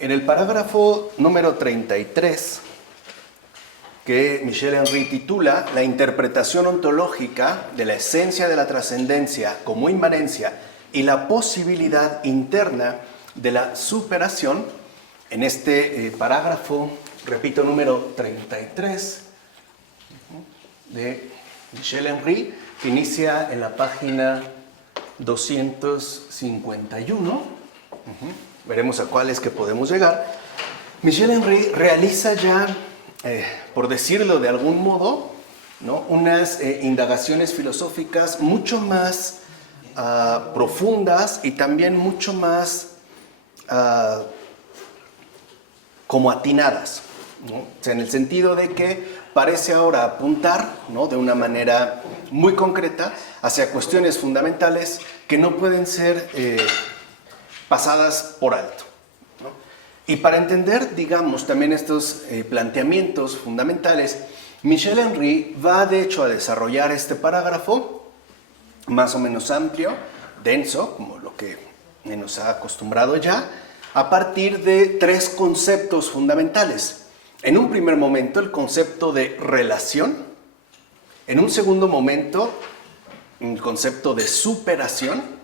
En el parágrafo número 33, que Michel Henry titula La interpretación ontológica de la esencia de la trascendencia como inmanencia y la posibilidad interna de la superación, en este parágrafo, repito, número 33 de Michel Henry, que inicia en la página 251, veremos a cuáles que podemos llegar. Michel Henry realiza ya, por decirlo de algún modo, ¿no?, unas indagaciones filosóficas mucho más profundas y también mucho más como atinadas, ¿no? O sea, en el sentido de que parece ahora apuntar, ¿no?, de una manera muy concreta hacia cuestiones fundamentales que no pueden ser pasadas por alto, ¿no? Y para entender, digamos, también estos planteamientos fundamentales, Michel Henry va de hecho a desarrollar este parágrafo más o menos amplio, denso, como lo que nos ha acostumbrado ya, a partir de tres conceptos fundamentales. En un primer momento, el concepto de relación. En un segundo momento, el concepto de superación.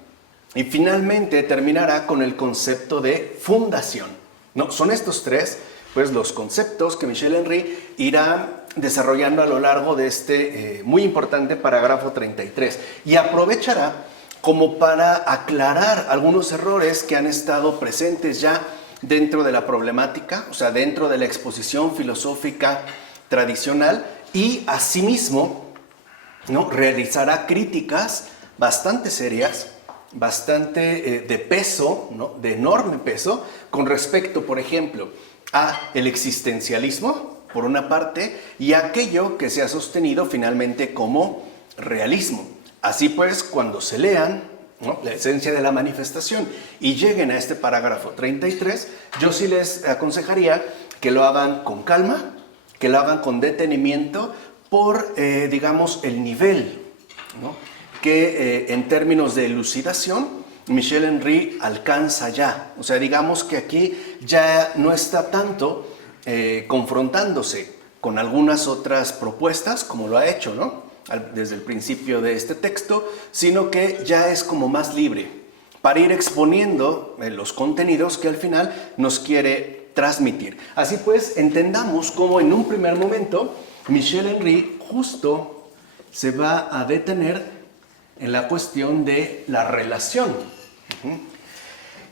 Y finalmente terminará con el concepto de fundación. ¿No? Son estos tres, pues, los conceptos que Michel Henry irá desarrollando a lo largo de este muy importante parágrafo 33. Y aprovechará como para aclarar algunos errores que han estado presentes ya dentro de la problemática, o sea, dentro de la exposición filosófica tradicional, y asimismo, ¿no?, realizará críticas bastante serias, bastante de peso, ¿no?, de enorme peso, con respecto, por ejemplo, a el existencialismo, por una parte, y a aquello que se ha sostenido finalmente como realismo. Así pues, cuando se lean, ¿no?, la esencia de la manifestación y lleguen a este parágrafo 33, yo sí les aconsejaría que lo hagan con calma, que lo hagan con detenimiento por, digamos, el nivel, ¿no?, que en términos de elucidación Michel Henry alcanza ya. O sea, digamos que aquí ya no está tanto confrontándose con algunas otras propuestas, como lo ha hecho, ¿no?, desde el principio de este texto, sino que ya es como más libre para ir exponiendo los contenidos que al final nos quiere transmitir. Así pues, entendamos cómo en un primer momento Michel Henry justo se va a detener en la cuestión de la relación.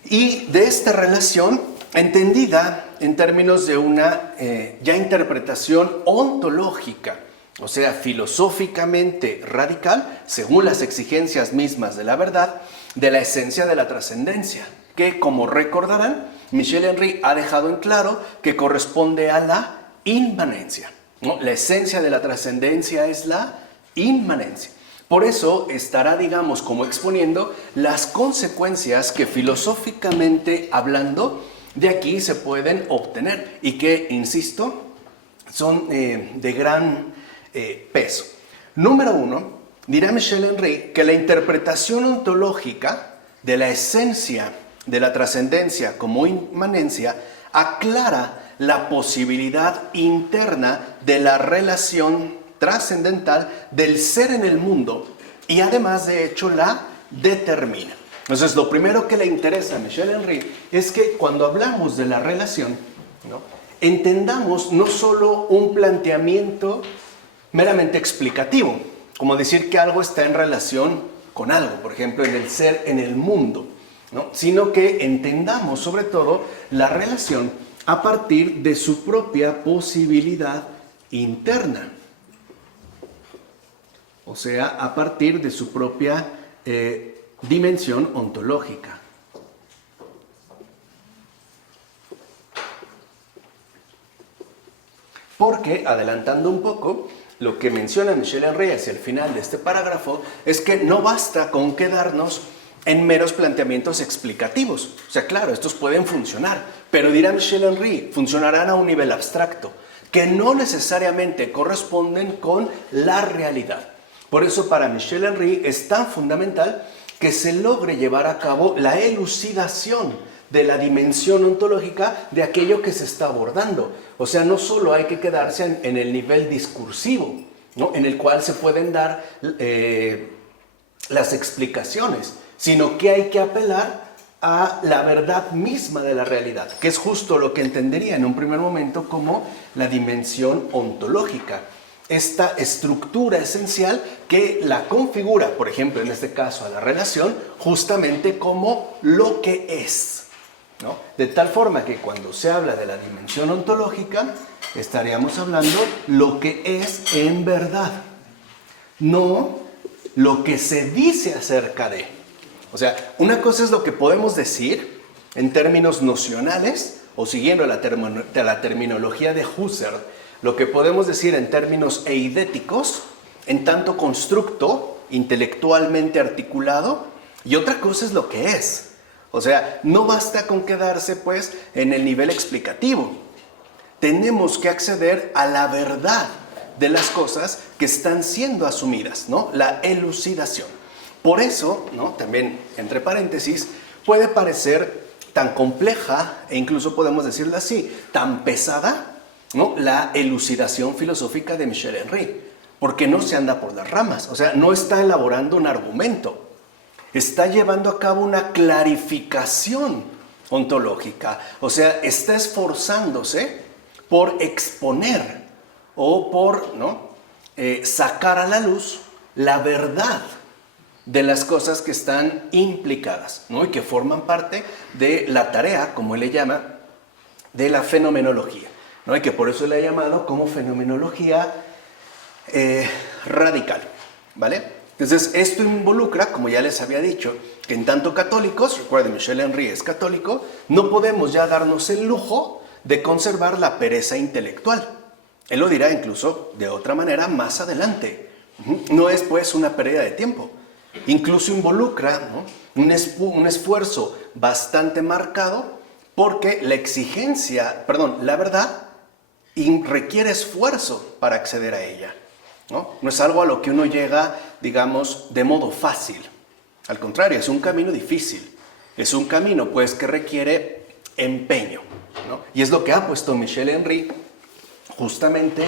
Y de esta relación entendida en términos de una ya interpretación ontológica, o sea, filosóficamente radical, según las exigencias mismas de la verdad, de la esencia de la trascendencia, que, como recordarán, Michel Henry ha dejado en claro que corresponde a la inmanencia, ¿no? La esencia de la trascendencia es la inmanencia. Por eso estará, digamos, como exponiendo las consecuencias que filosóficamente hablando de aquí se pueden obtener y que, insisto, son de gran peso. Número uno, dirá Michel Henry que la interpretación ontológica de la esencia de la trascendencia como inmanencia aclara la posibilidad interna de la relación trascendental del ser en el mundo y además, de hecho, la determina. Entonces, lo primero que le interesa a Michel Henry es que cuando hablamos de la relación, ¿no?, entendamos no solo un planteamiento meramente explicativo, como decir que algo está en relación con algo, por ejemplo, en el ser en el mundo, ¿no?, sino que entendamos sobre todo la relación a partir de su propia posibilidad interna. O sea, a partir de su propia dimensión ontológica. Porque, adelantando un poco, lo que menciona Michel Henry hacia el final de este parágrafo es que no basta con quedarnos en meros planteamientos explicativos. O sea, claro, estos pueden funcionar, pero dirá Michel Henry, funcionarán a un nivel abstracto, que no necesariamente corresponden con la realidad. Por eso, para Michel Henry es tan fundamental que se logre llevar a cabo la elucidación de la dimensión ontológica de aquello que se está abordando. O sea, no solo hay que quedarse en el nivel discursivo, ¿no?, en el cual se pueden dar las explicaciones, sino que hay que apelar a la verdad misma de la realidad, que es justo lo que entendería en un primer momento como la dimensión ontológica. Esta estructura esencial que la configura, por ejemplo, en este caso a la relación, justamente como lo que es, ¿no? De tal forma que cuando se habla de la dimensión ontológica, estaríamos hablando lo que es en verdad, no lo que se dice acerca de. O sea, una cosa es lo que podemos decir en términos nocionales, o siguiendo la terminología de Husserl, lo que podemos decir en términos eidéticos, en tanto constructo intelectualmente articulado, y otra cosa es lo que es. O sea, no basta con quedarse pues en el nivel explicativo. Tenemos que acceder a la verdad de las cosas que están siendo asumidas, ¿no? La elucidación. Por eso, ¿no?, también entre paréntesis, puede parecer tan compleja, e incluso podemos decirlo así, tan pesada, ¿no?, la elucidación filosófica de Michel Henry, porque no se anda por las ramas. O sea, no está elaborando un argumento, está llevando a cabo una clarificación ontológica. O sea, está esforzándose por exponer o por, ¿no?, sacar a la luz la verdad de las cosas que están implicadas, ¿no?, y que forman parte de la tarea, como él le llama, de la fenomenología, ¿no?, y que por eso le ha llamado como fenomenología radical, ¿vale? Entonces, esto involucra, como ya les había dicho, que en tanto católicos, recuerden, Michel Henry es católico, no podemos ya darnos el lujo de conservar la pereza intelectual. Él lo dirá incluso de otra manera más adelante. No es pues una pérdida de tiempo. Incluso involucra, ¿no?, un esfuerzo bastante marcado, porque la verdad requiere esfuerzo para acceder a ella, ¿no? No es algo a lo que uno llega, digamos, de modo fácil. Al contrario, es un camino difícil. Es un camino, pues, que requiere empeño, ¿no? Y es lo que ha puesto Michel Henry justamente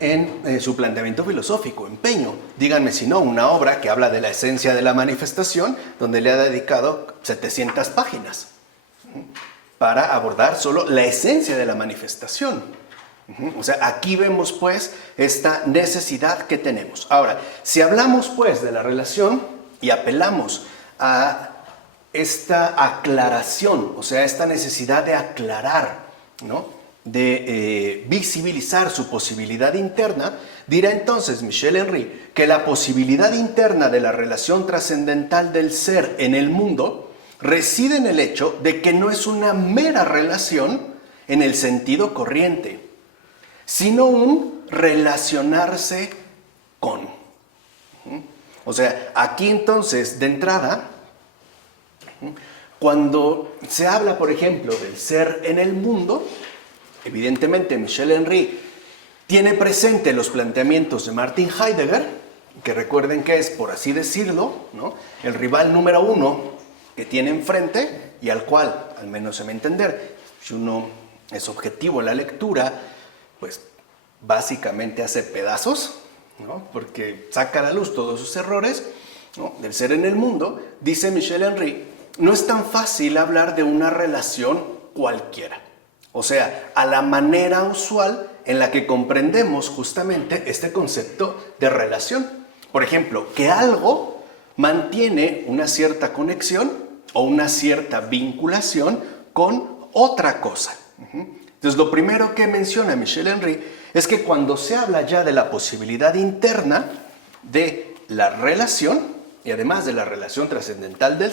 en su planteamiento filosófico, empeño. Díganme si no, una obra que habla de la esencia de la manifestación, donde le ha dedicado 700 páginas para abordar solo la esencia de la manifestación. O sea, aquí vemos pues esta necesidad que tenemos. Ahora, si hablamos pues de la relación y apelamos a esta aclaración, o sea, esta necesidad de aclarar, ¿no?, de visibilizar su posibilidad interna, dirá entonces Michel Henry que la posibilidad interna de la relación trascendental del ser en el mundo reside en el hecho de que no es una mera relación en el sentido corriente, sino un relacionarse con. O sea, aquí entonces, de entrada, cuando se habla, por ejemplo, del ser en el mundo, evidentemente Michel Henry tiene presente los planteamientos de Martin Heidegger, que recuerden que es, por así decirlo, ¿no?, el rival número uno que tiene enfrente y al cual, al menos a mi entender, si uno es objetivo en la lectura, pues básicamente hace pedazos, ¿no?, porque saca a la luz todos sus errores, ¿no?, del ser en el mundo. Dice Michel Henry, no es tan fácil hablar de una relación cualquiera. O sea, a la manera usual en la que comprendemos justamente este concepto de relación. Por ejemplo, que algo mantiene una cierta conexión o una cierta vinculación con otra cosa. Entonces, lo primero que menciona Michel Henry es que cuando se habla ya de la posibilidad interna de la relación, y además de la relación trascendental del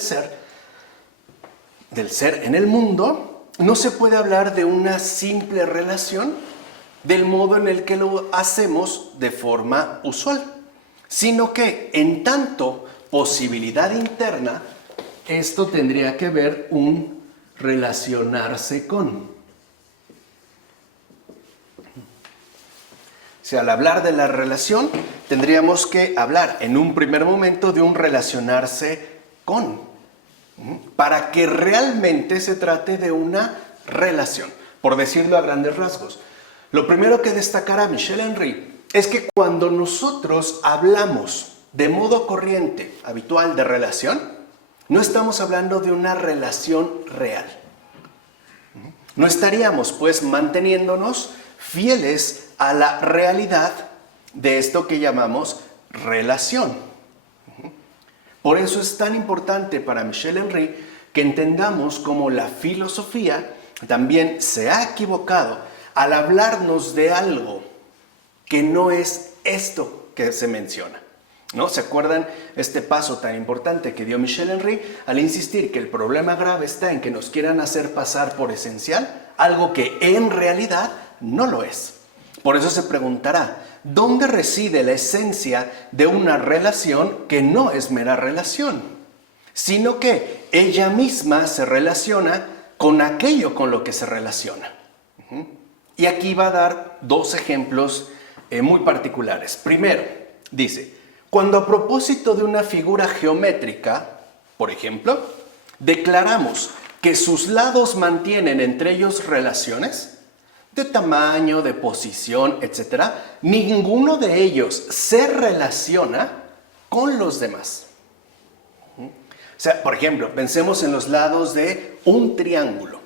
ser en el mundo, no se puede hablar de una simple relación del modo en el que lo hacemos de forma usual, sino que en tanto posibilidad interna, esto tendría que ver un relacionarse con. O sea, al hablar de la relación, tendríamos que hablar en un primer momento de un relacionarse con. para que realmente se trate de una relación, por decirlo a grandes rasgos. Lo primero que destacará Michel Henry es que cuando nosotros hablamos de modo corriente, habitual, de relación, no estamos hablando de una relación real. No estaríamos, pues, manteniéndonos fieles a la realidad de esto que llamamos relación. Por eso es tan importante para Michel Henry que entendamos cómo la filosofía también se ha equivocado al hablarnos de algo que no es esto que se menciona, ¿no? ¿Se acuerdan este paso tan importante que dio Michel Henry al insistir que el problema grave está en que nos quieran hacer pasar por esencial algo que en realidad no lo es? Por eso se preguntará, ¿dónde reside la esencia de una relación que no es mera relación, sino que ella misma se relaciona con aquello con lo que se relaciona? Y aquí va a dar dos ejemplos muy particulares. Primero, dice, cuando a propósito de una figura geométrica, por ejemplo, declaramos que sus lados mantienen entre ellos relaciones de tamaño, de posición, etc., ninguno de ellos se relaciona con los demás. O sea, por ejemplo, pensemos en los lados de un triángulo.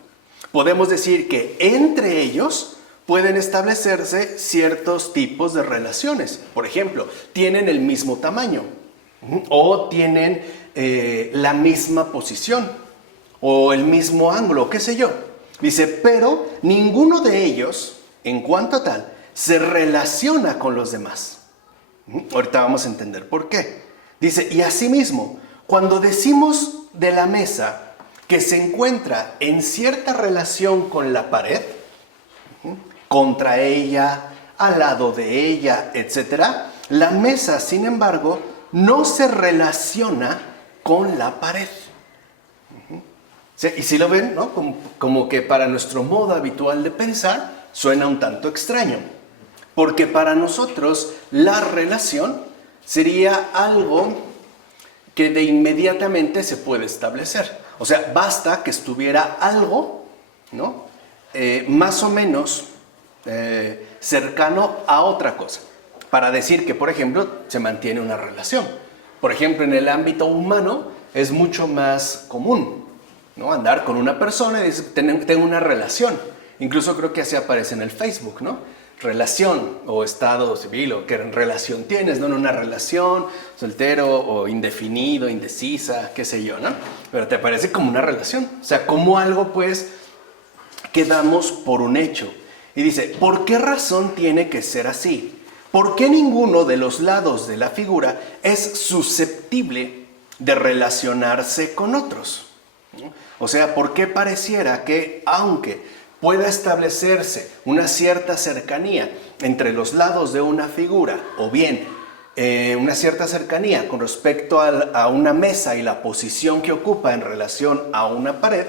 Podemos decir que entre ellos pueden establecerse ciertos tipos de relaciones. Por ejemplo, tienen el mismo tamaño o tienen la misma posición o el mismo ángulo, qué sé yo. Dice, pero ninguno de ellos, en cuanto a tal, se relaciona con los demás. Ahorita vamos a entender por qué. Dice, y asimismo, cuando decimos de la mesa que se encuentra en cierta relación con la pared, contra ella, al lado de ella, etc., la mesa, sin embargo, no se relaciona con la pared. Y si lo ven, ¿no? Como que para nuestro modo habitual de pensar suena un tanto extraño, porque para nosotros la relación sería algo que de inmediatamente se puede establecer. O sea, basta que estuviera algo, ¿no? Más o menos cercano a otra cosa, para decir que, por ejemplo, se mantiene una relación. Por ejemplo, en el ámbito humano es mucho más común, ¿no? Andar con una persona y decir, tengo una relación. Incluso creo que así aparece en el Facebook, ¿no? Relación o estado civil o qué relación tienes, ¿no? Una relación, soltero o indefinido, indecisa, qué sé yo, ¿no? Pero te aparece como una relación. O sea, como algo, pues, que damos por un hecho. Y dice, ¿por qué razón tiene que ser así? ¿Por qué ninguno de los lados de la figura es susceptible de relacionarse con otros? O sea, ¿por qué pareciera que, aunque pueda establecerse una cierta cercanía entre los lados de una figura, o bien una cierta cercanía con respecto a una mesa y la posición que ocupa en relación a una pared,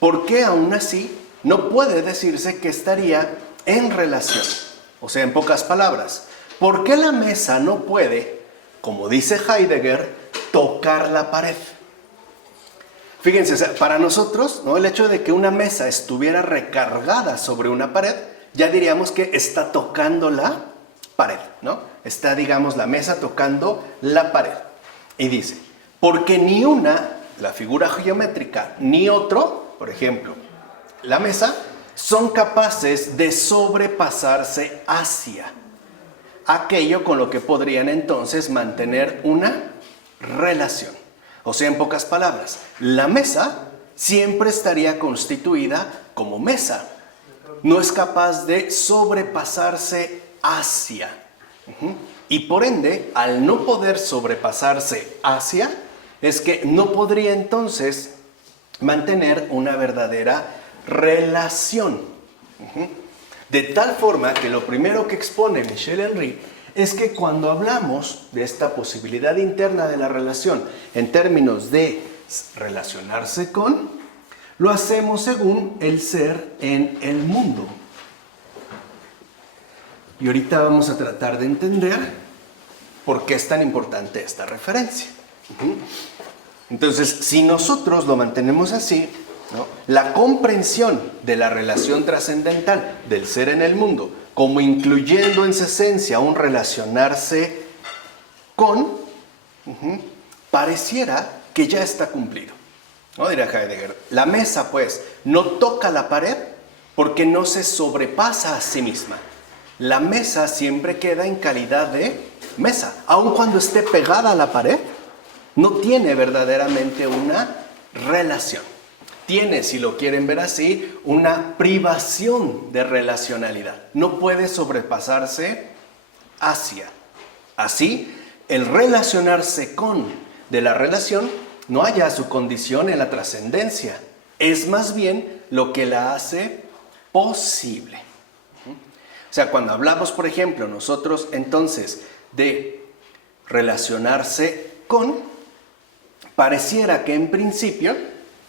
¿por qué aún así no puede decirse que estaría en relación? O sea, en pocas palabras, ¿por qué la mesa no puede, como dice Heidegger, tocar la pared? Fíjense, o sea, para nosotros, ¿no? El hecho de que una mesa estuviera recargada sobre una pared, ya diríamos que está tocando la pared, ¿no? Está, digamos, la mesa tocando la pared. Y dice, porque ni una, la figura geométrica, ni otro, por ejemplo, la mesa, son capaces de sobrepasarse hacia aquello con lo que podrían entonces mantener una relación. O sea, en pocas palabras, la mesa siempre estaría constituida como mesa. No es capaz de sobrepasarse hacia. Y por ende, al no poder sobrepasarse hacia, es que no podría entonces mantener una verdadera relación. De tal forma que lo primero que expone Michel Henry es que cuando hablamos de esta posibilidad interna de la relación en términos de relacionarse con, lo hacemos según el ser en el mundo. Y ahorita vamos a tratar de entender por qué es tan importante esta referencia. Entonces, si nosotros lo mantenemos así, ¿no? La comprensión de la relación trascendental del ser en el mundo, como incluyendo en su esencia un relacionarse con, pareciera que ya está cumplido. ¿No? Dirá Heidegger, la mesa pues no toca la pared porque no se sobrepasa a sí misma. La mesa siempre queda en calidad de mesa, aun cuando esté pegada a la pared, no tiene verdaderamente una relación. Tiene, si lo quieren ver así, una privación de relacionalidad. No puede sobrepasarse hacia. Así, el relacionarse con de la relación no halla su condición en la trascendencia. Es más bien lo que la hace posible. O sea, cuando hablamos, por ejemplo, nosotros entonces de relacionarse con, pareciera que en principio,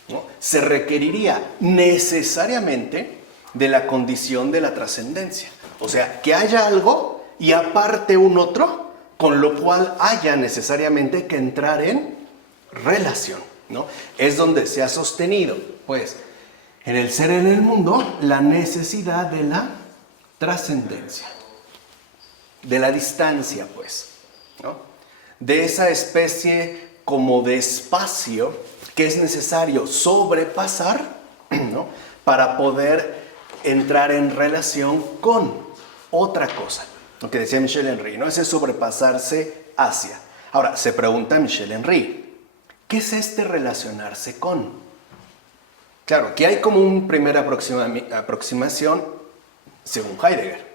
¿no?, se requeriría necesariamente de la condición de la trascendencia. O sea, que haya algo y aparte un otro, con lo cual haya necesariamente que entrar en relación, ¿no? Es donde se ha sostenido, pues, en el ser en el mundo, la necesidad de la trascendencia, de la distancia, pues, ¿no? De esa especie como de espacio que es necesario sobrepasar, ¿no?, para poder entrar en relación con otra cosa. Lo que decía Michel Henry, ¿no? Ese sobrepasarse hacia. Ahora, se pregunta Michel Henry, ¿qué es este relacionarse con? Claro, que hay como una primera aproximación según Heidegger.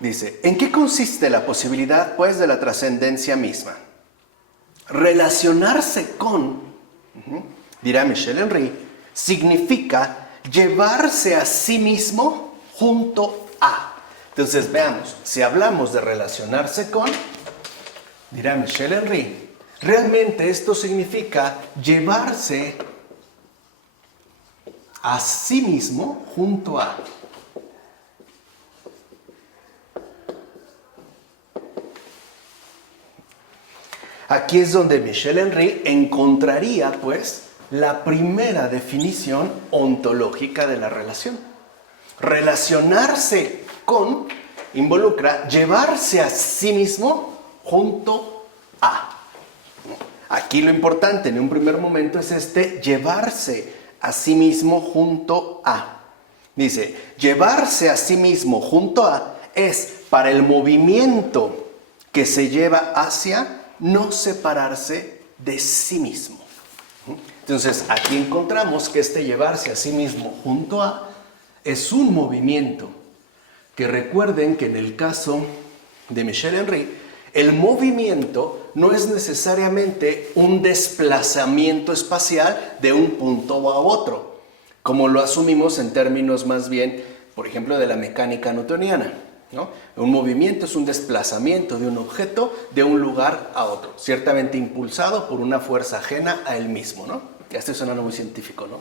Dice, ¿en qué consiste la posibilidad, pues, de la trascendencia misma? Relacionarse con, dirá Michel Henry, significa llevarse a sí mismo junto a. Entonces, veamos, si hablamos de relacionarse con, dirá Michel Henry, realmente esto significa llevarse a sí mismo junto a. Aquí es donde Michel Henry encontraría, pues, la primera definición ontológica de la relación. Relacionarse con involucra llevarse a sí mismo junto a. Aquí lo importante en un primer momento es llevarse a sí mismo junto a. Dice, llevarse a sí mismo junto a es para el movimiento que se lleva hacia no separarse de sí mismo. Entonces, aquí encontramos que llevarse a sí mismo junto a es un movimiento que recuerden que en el caso de Michel Henry, el movimiento no es necesariamente un desplazamiento espacial de un punto a otro, como lo asumimos en términos más bien, por ejemplo, de la mecánica newtoniana, ¿no? Un movimiento es un desplazamiento de un objeto de un lugar a otro, ciertamente impulsado por una fuerza ajena a él mismo, ¿no? Ya estoy sonando muy científico, ¿no?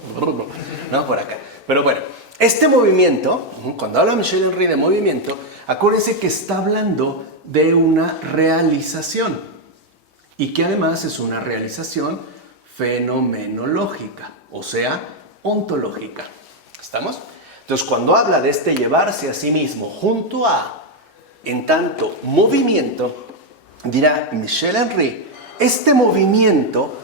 ¿No? Por acá. Pero bueno, este movimiento, cuando habla Michel Henry de movimiento, acuérdense que está hablando de una realización y que además es una realización fenomenológica, o sea, ontológica. ¿Estamos? Entonces, cuando habla de llevarse a sí mismo junto a, en tanto movimiento, dirá Michel Henry, este movimiento,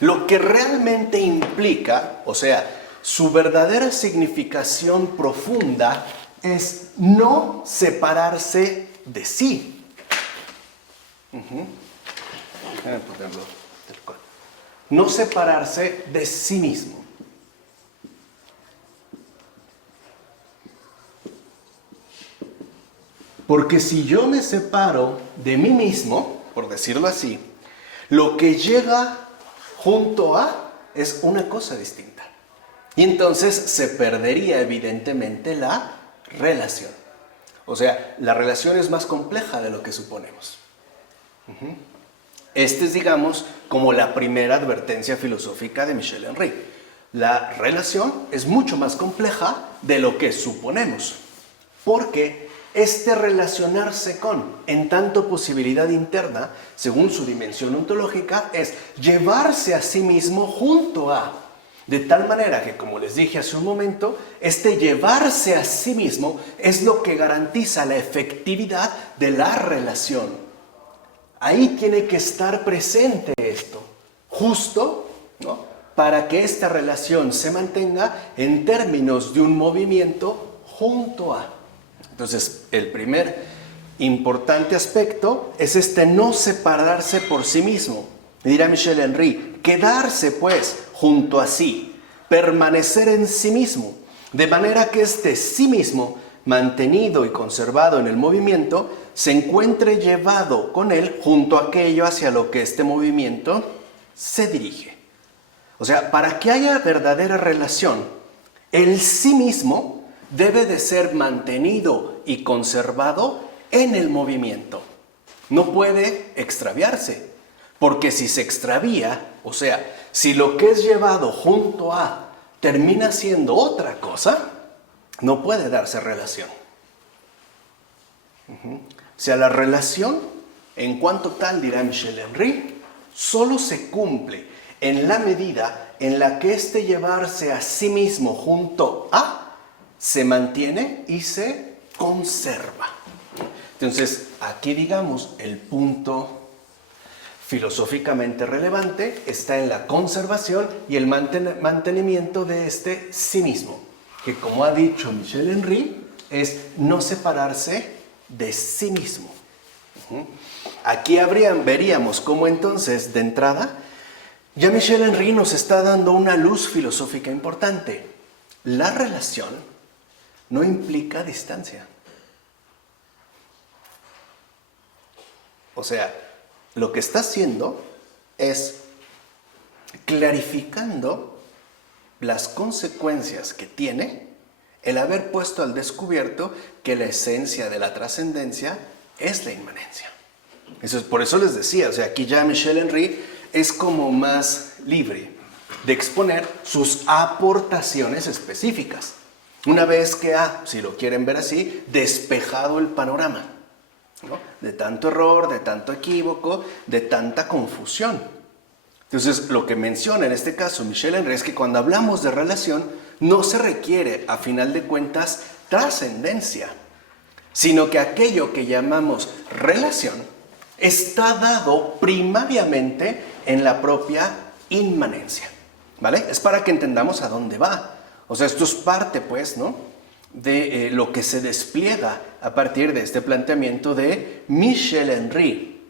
lo que realmente implica, o sea, su verdadera significación profunda es no separarse de sí. No separarse de sí mismo. Porque si yo me separo de mí mismo, por decirlo así, lo que llega junto a es una cosa distinta. Y entonces se perdería evidentemente la relación. O sea, la relación es más compleja de lo que suponemos. Es, digamos, como la primera advertencia filosófica de Michel Henry. La relación es mucho más compleja de lo que suponemos. Porque este relacionarse con, en tanto posibilidad interna, según su dimensión ontológica, es llevarse a sí mismo junto a. De tal manera que, como les dije hace un momento, este llevarse a sí mismo es lo que garantiza la efectividad de la relación. Ahí tiene que estar presente esto, justo, ¿no?, para que esta relación se mantenga en términos de un movimiento junto a. Entonces, el primer importante aspecto es este no separarse por sí mismo. Dirá Michel Henry, quedarse pues junto a sí, permanecer en sí mismo, de manera que este sí mismo, mantenido y conservado en el movimiento, se encuentre llevado con él junto a aquello hacia lo que este movimiento se dirige. O sea, para que haya verdadera relación, el sí mismo debe de ser mantenido y conservado en el movimiento. No puede extraviarse, porque si se extravía, o sea, si lo que es llevado junto a termina siendo otra cosa, no puede darse relación. O sea, la relación, en cuanto tal, dirá Michel Henry, solo se cumple en la medida en la que este llevarse a sí mismo junto a se mantiene y se conserva. Entonces, aquí digamos el punto filosóficamente relevante está en la conservación y el mantenimiento de este sí mismo, que, como ha dicho Michel Henry, es no separarse de sí mismo. Aquí veríamos cómo entonces, de entrada, ya Michel Henry nos está dando una luz filosófica importante. La relación no implica distancia. O sea, lo que está haciendo es clarificando las consecuencias que tiene el haber puesto al descubierto que la esencia de la trascendencia es la inmanencia. Por eso les decía, o sea, aquí ya Michel Henry es como más libre de exponer sus aportaciones específicas. Una vez que ha, si lo quieren ver así, despejado el panorama, ¿no?, de tanto error, de tanto equívoco, de tanta confusión. Entonces, lo que menciona en este caso Michel Henry es que cuando hablamos de relación, no se requiere, a final de cuentas, trascendencia, sino que aquello que llamamos relación está dado primariamente en la propia inmanencia, ¿vale? Es para que entendamos a dónde va. O sea, esto es parte, pues, ¿no?, de lo que se despliega a partir de este planteamiento de Michel Henry.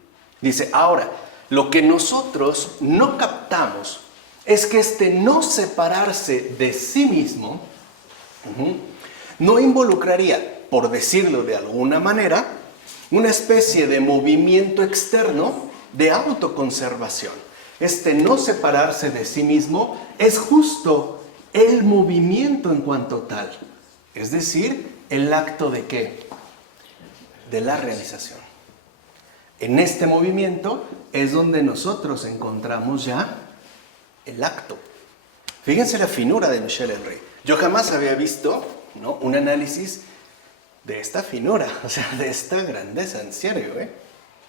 Dice, ahora, lo que nosotros no captamos es que este no separarse de sí mismo no involucraría, por decirlo de alguna manera, una especie de movimiento externo de autoconservación. Este no separarse de sí mismo es justo el movimiento en cuanto tal. Es decir, el acto de ¿qué? De la realización. En este movimiento es donde nosotros encontramos ya el acto. Fíjense la finura de Michel Henry. Yo jamás había visto, ¿no?, un análisis de esta finura, o sea, de esta grandeza, en serio, ¿eh?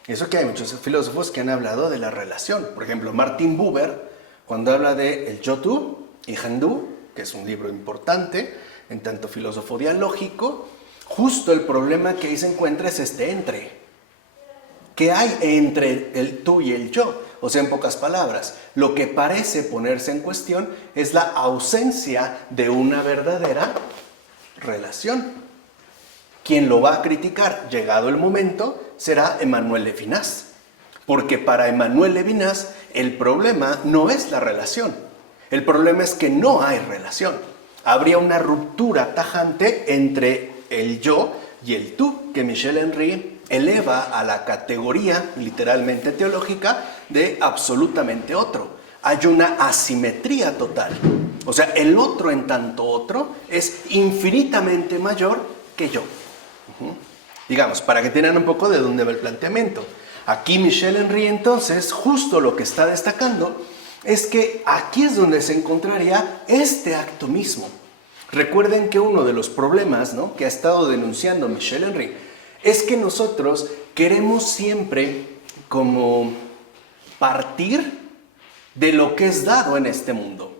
Eso que hay muchos filósofos que han hablado de la relación. Por ejemplo, Martin Buber, cuando habla de el yo-tú y Han-tú, que es un libro importante, en tanto filósofo dialógico, justo el problema que ahí se encuentra es este entre. ¿Qué hay entre el tú y el yo? O sea, en pocas palabras, lo que parece ponerse en cuestión es la ausencia de una verdadera relación. Quien lo va a criticar, llegado el momento, será Emmanuel Levinas. Porque para Emmanuel Levinas el problema no es la relación. El problema es que no hay relación. Habría una ruptura tajante entre el yo y el tú, que Michel Henry eleva a la categoría, literalmente teológica, de absolutamente otro. Hay una asimetría total. O sea, el otro en tanto otro es infinitamente mayor que yo. Digamos, para que tengan un poco de dónde va el planteamiento. Aquí Michel Henry, entonces, justo lo que está destacando es que aquí es donde se encontraría este acto mismo. Recuerden que uno de los problemas, ¿no?, que ha estado denunciando Michel Henry es que nosotros queremos siempre como partir de lo que es dado en este mundo.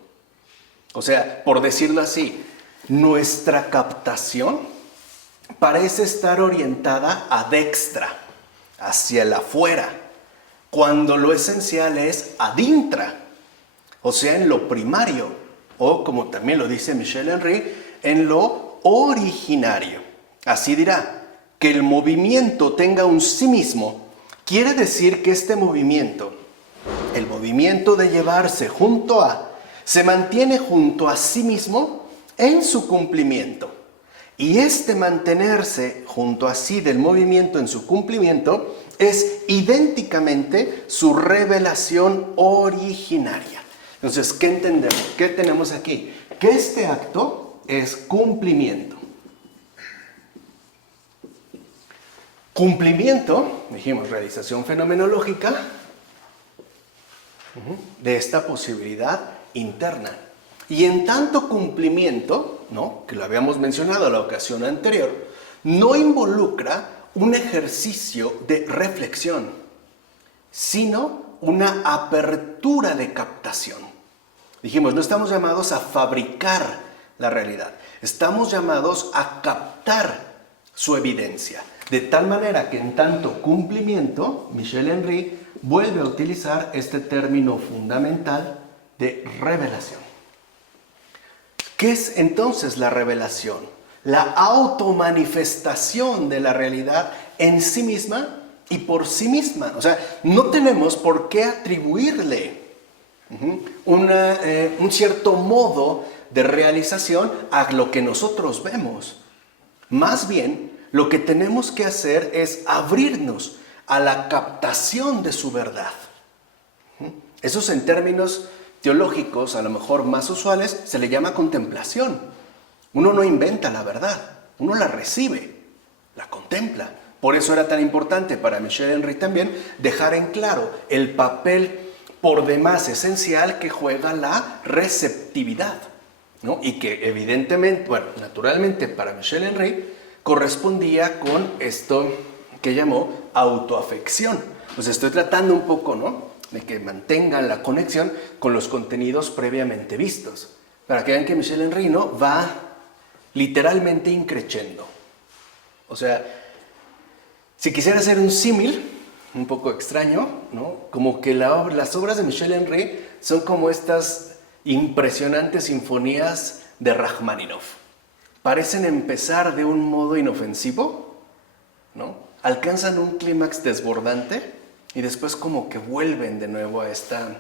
O sea, por decirlo así, nuestra captación parece estar orientada a dextra, hacia el afuera, cuando lo esencial es adintra, o sea, en lo primario, o como también lo dice Michel Henry, en lo originario. Así dirá, que el movimiento tenga un sí mismo, quiere decir que este movimiento, el movimiento de llevarse junto a, se mantiene junto a sí mismo en su cumplimiento. Y este mantenerse junto a sí del movimiento en su cumplimiento es idénticamente su revelación originaria. Entonces, ¿qué entendemos? ¿Qué tenemos aquí? Que este acto es cumplimiento. Cumplimiento, dijimos, realización fenomenológica de esta posibilidad interna. Y en tanto cumplimiento, ¿no?, que lo habíamos mencionado en la ocasión anterior, no involucra un ejercicio de reflexión, sino una apertura de captación. Dijimos, no estamos llamados a fabricar la realidad, estamos llamados a captar su evidencia. De tal manera que en tanto cumplimiento, Michel Henry vuelve a utilizar este término fundamental de revelación. ¿Qué es entonces la revelación? La automanifestación de la realidad en sí misma y por sí misma. O sea, no tenemos por qué atribuirle un cierto modo de realización a lo que nosotros vemos. Más bien, lo que tenemos que hacer es abrirnos a la captación de su verdad. Esos en términos teológicos, a lo mejor más usuales, se le llama contemplación. Uno no inventa la verdad, uno la recibe, la contempla. Por eso era tan importante para Michel Henry también dejar en claro el papel por demás esencial que juega la receptividad, ¿no? Y que evidentemente, bueno, naturalmente para Michel Henry correspondía con esto que llamó autoafección. Pues estoy tratando un poco, ¿no?, de que mantengan la conexión con los contenidos previamente vistos, para que vean que Michel Henry, ¿no?, va literalmente increciendo. O sea, si quisiera hacer un símil un poco extraño, ¿no?, como que las obras de Michel Henry son como estas impresionantes sinfonías de Rachmaninoff. Parecen empezar de un modo inofensivo, ¿no?, alcanzan un clímax desbordante y después como que vuelven de nuevo a esta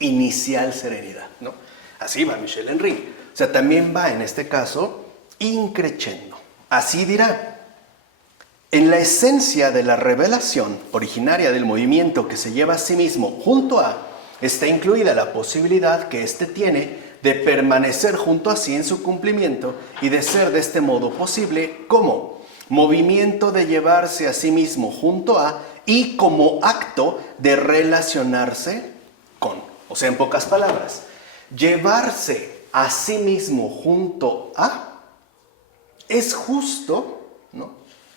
inicial serenidad, ¿no? Así va Michel Henry. O sea, también va en este caso increciendo. Así dirá: en la esencia de la revelación originaria del movimiento que se lleva a sí mismo junto a, está incluida la posibilidad que éste tiene de permanecer junto a sí en su cumplimiento y de ser de este modo posible como movimiento de llevarse a sí mismo junto a y como acto de relacionarse con. O sea, en pocas palabras, llevarse a sí mismo junto a es justo, ¿no?,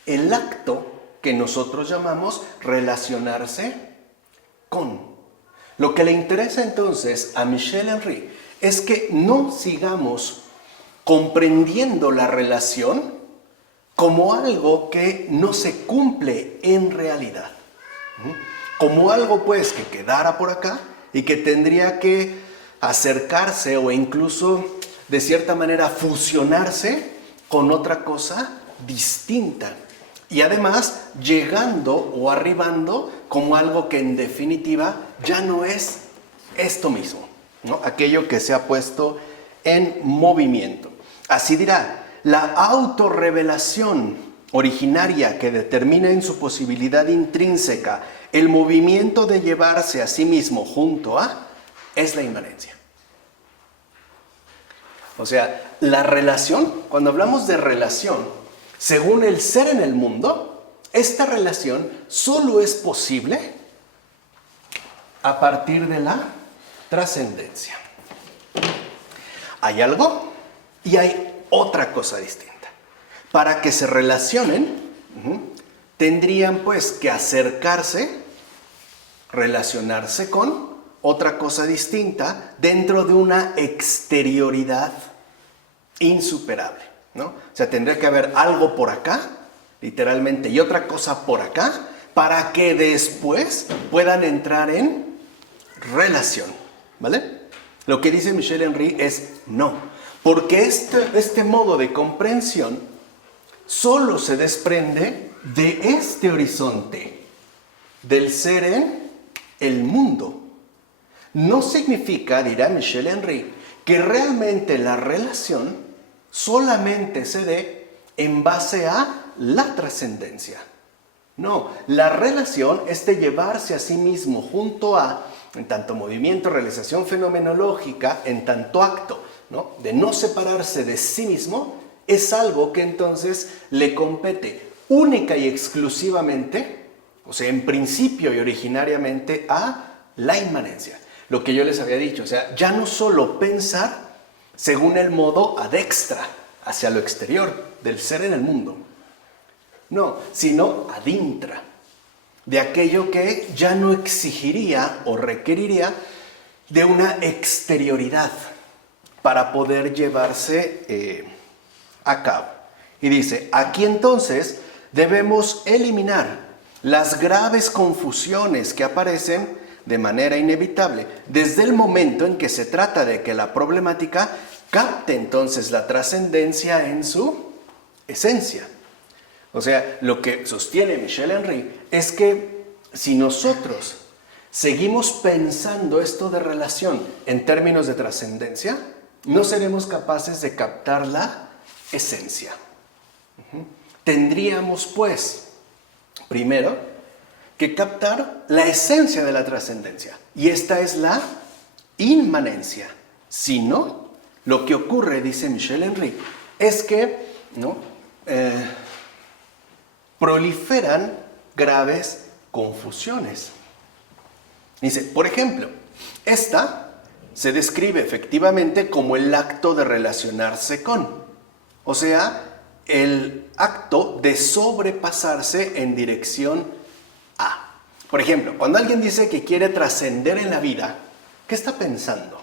el acto que nosotros llamamos relacionarse con. Lo que le interesa entonces a Michel Henry es que no sigamos comprendiendo la relación como algo que no se cumple en realidad. Como algo pues que quedara por acá y que tendría que acercarse o incluso de cierta manera fusionarse con otra cosa distinta. Y además llegando o arribando como algo que en definitiva ya no es esto mismo, ¿no?, aquello que se ha puesto en movimiento. Así dirá, la autorrevelación originaria que determina en su posibilidad intrínseca el movimiento de llevarse a sí mismo junto a, es la inmanencia. O sea, la relación, cuando hablamos de relación, según el ser en el mundo, esta relación solo es posible a partir de la trascendencia. Hay algo y hay otra cosa distinta. Para que se relacionen, tendrían pues que acercarse, relacionarse con otra cosa distinta dentro de una exterioridad insuperable, ¿no? O sea, tendría que haber algo por acá, literalmente, y otra cosa por acá, para que después puedan entrar en relación, ¿vale? Lo que dice Michel Henry es no, porque este modo de comprensión solo se desprende de este horizonte, del ser en el mundo. No significa, dirá Michel Henry, que realmente la relación solamente se dé en base a la trascendencia. No, la relación es de llevarse a sí mismo junto a, en tanto movimiento, realización fenomenológica, en tanto acto, ¿no? De no separarse de sí mismo, es algo que entonces le compete única y exclusivamente, o sea, en principio y originariamente, a la inmanencia. Lo que yo les había dicho, o sea, ya no solo pensar según el modo ad extra, hacia lo exterior, del ser en el mundo. No, sino ad intra, de aquello que ya no exigiría o requeriría de una exterioridad para poder llevarse a cabo. Y dice, aquí entonces debemos eliminar las graves confusiones que aparecen de manera inevitable desde el momento en que se trata de que la problemática capte entonces la trascendencia en su esencia. O sea, lo que sostiene Michel Henry es que si nosotros seguimos pensando esto de relación en términos de trascendencia, no seremos capaces de captar la esencia. Tendríamos, pues, primero, que captar la esencia de la trascendencia. Y esta es la inmanencia. Si no, lo que ocurre, dice Michel Henry, es que, ¿no? Proliferan graves confusiones. Dice, por ejemplo, esta se describe efectivamente como el acto de relacionarse con, o sea, el acto de sobrepasarse en dirección a. Por ejemplo, cuando alguien dice que quiere trascender en la vida, ¿qué está pensando?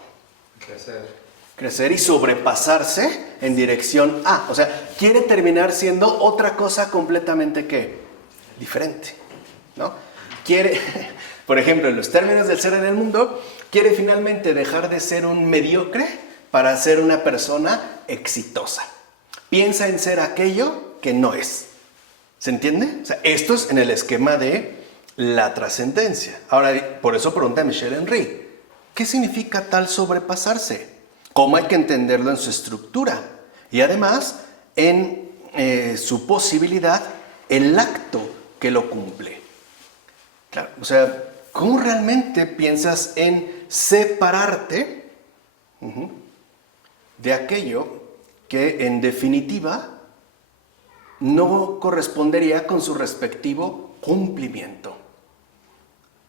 Crecer y sobrepasarse en dirección a. O sea, quiere terminar siendo otra cosa completamente ¿qué? Diferente, ¿no? Quiere, por ejemplo, en los términos del ser en el mundo, quiere finalmente dejar de ser un mediocre para ser una persona exitosa. Piensa en ser aquello que no es. ¿Se entiende? O sea, esto es en el esquema de la trascendencia. Ahora, por eso pregunta Michel Henry, ¿qué significa tal sobrepasarse? ¿Cómo hay que entenderlo en su estructura? Y además, en su posibilidad, el acto que lo cumple. Claro, o sea, ¿cómo realmente piensas en separarte de aquello que en definitiva no correspondería con su respectivo cumplimiento?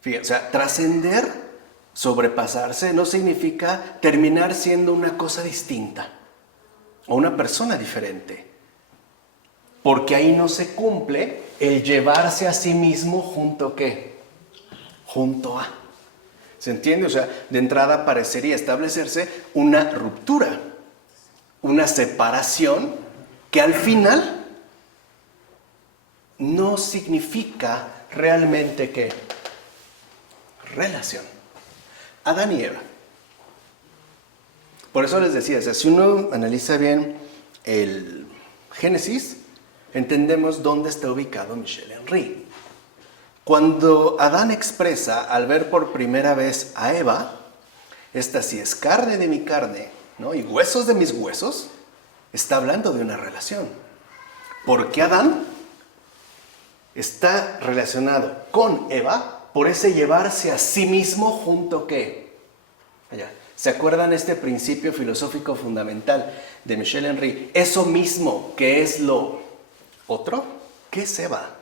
Fíjate, o sea, trascender, sobrepasarse, no significa terminar siendo una cosa distinta o una persona diferente, porque ahí no se cumple el llevarse a sí mismo junto ¿qué? Junto a. ¿Se entiende? O sea, de entrada parecería establecerse una ruptura, una separación que al final no significa realmente ¿qué? Relación. Adán y Eva. Por eso les decía, o sea, si uno analiza bien el Génesis, entendemos dónde está ubicado Michel Henry. Cuando Adán expresa, al ver por primera vez a Eva, esta sí es carne de mi carne, ¿no? Y huesos de mis huesos, está hablando de una relación. Porque Adán está relacionado con Eva por ese llevarse a sí mismo junto ¿qué? Allá. ¿Se acuerdan este principio filosófico fundamental de Michel Henry? Eso mismo que es lo otro, ¿qué es Eva?